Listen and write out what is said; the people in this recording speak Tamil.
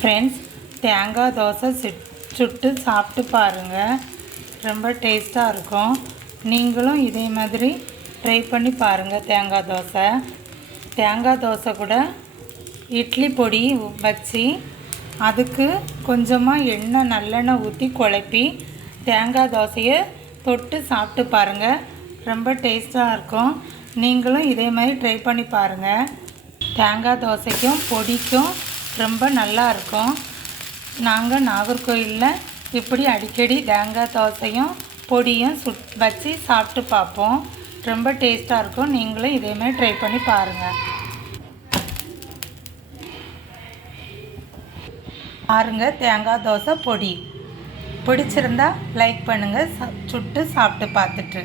ஃப்ரெண்ட்ஸ், தேங்காய் தோசை சுட்டு சாப்பிட்டு பாருங்கள். ரொம்ப டேஸ்ட்டாக இருக்கும். நீங்களும் இதே மாதிரி ட்ரை பண்ணி பாருங்கள். தேங்காய் தோசை கூட இட்லி பொடி வச்சு அதுக்கு கொஞ்சமாக எண்ணெய் நல்லெண்ணெய் ஊற்றி குழப்பி தேங்காய் தோசையை தொட்டு சாப்பிட்டு பாருங்கள். ரொம்ப டேஸ்ட்டாக இருக்கும். நீங்களும் இதே மாதிரி ட்ரை பண்ணி பாருங்கள். தேங்காய் தோசைக்கும் பொடிக்கும் ரொம்ப நல்லா இருக்கும். நாங்கள் நாகர்கோயிலில் இப்படி அடிக்கடி தேங்காய் தோசையும் பொடியும் வச்சு சாப்பிட்டு பார்ப்போம். ரொம்ப டேஸ்ட்டாக இருக்கும். நீங்களும் இதே மாதிரி ட்ரை பண்ணி பாருங்கள். தேங்காய் தோசை பொடி பிடிச்சிருந்தா லைக் பண்ணுங்கள். சுட்டு சாப்பிட்டு பார்த்துட்டு